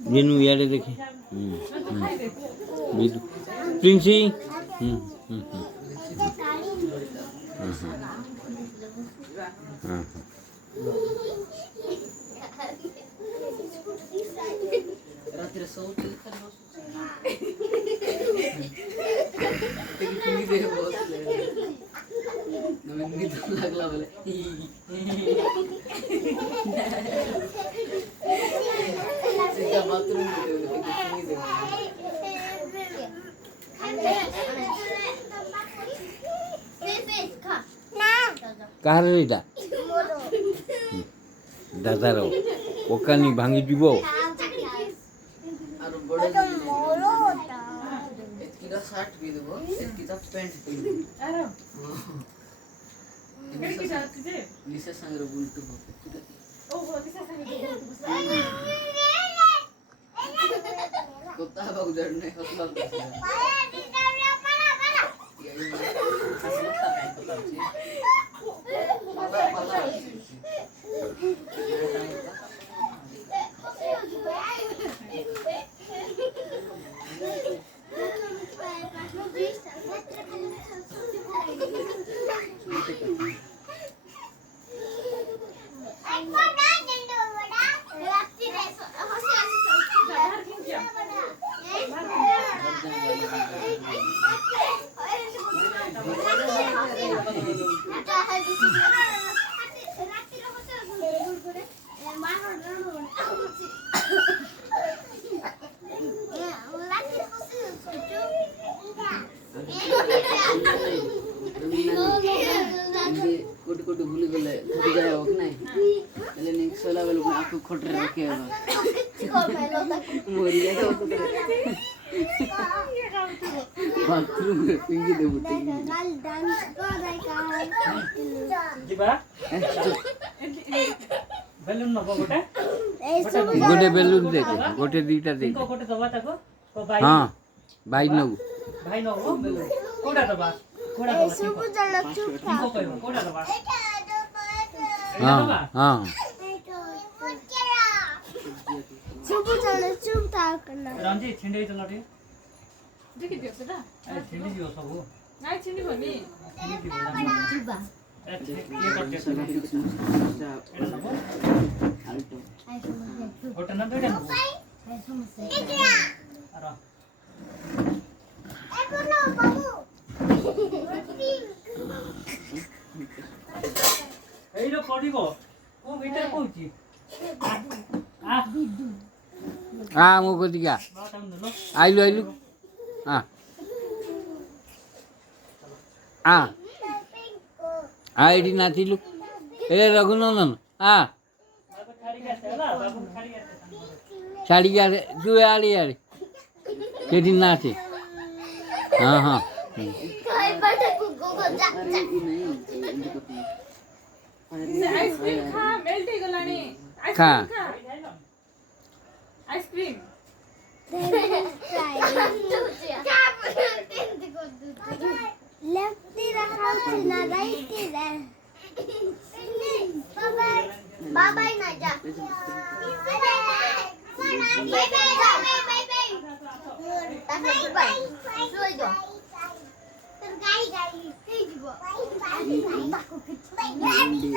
रेनू यार देखे प्रिंसी रात्री लागला बोले बाथरूम কার এটা দাদার ওখানে ভাঙি দিব আর বড় এতকিটা শার্ট পি দেব এতকিটা প্যান্ট পি দেব আরে কি শার্ট যে নিচে সঙ্গে বুলটু হবে ঠিক আছে ও হো নিচে সঙ্গে বুলটু কোথা বাবু জড়নে হসলা कोट कोट भूली गले थक जाए हो नहीं पहले नहीं सोला वाले को आंखों खोट रखे है मोरी जाए तो बाथरूम में पिंगी दे बुटी जीबा बेलून न गोटे गोटे बेलून दे गोटे दीटा दे गोटे दबा ताको को भाई हां भाई न बेलून कोडा दबा कोडा दबा सब जला चुप था कोडा दबा हां हां सब जला चुप था करना रंजी छिंडे चला रे देखि दियो सेटा ए छिंडी दियो सब नाइ छिनी भनी जुबा ये करते सब एटा नबो आल्टो ओटा न बेटा नबो अरे एकोनो बाबू एइरो पडिगो ओ भितर पहुची आ आ मो कतिका बाटा नलो आइलु आइलु आ आ आइडी नाथिलु ए रघुनंदन आ बाबू खाड़ी गए होला बाबू खाड़ी गए साड़ी का जुए आली यार केडी नाचे हां हां काय बैठे को जा अरे ई नहीं आइसक्रीम खा मेल्ट हे गलानी खा आइसक्रीम लेफ्ट रखा ना राइट रे बाबा ना जा बाय बाय सो जो तर गाई गाई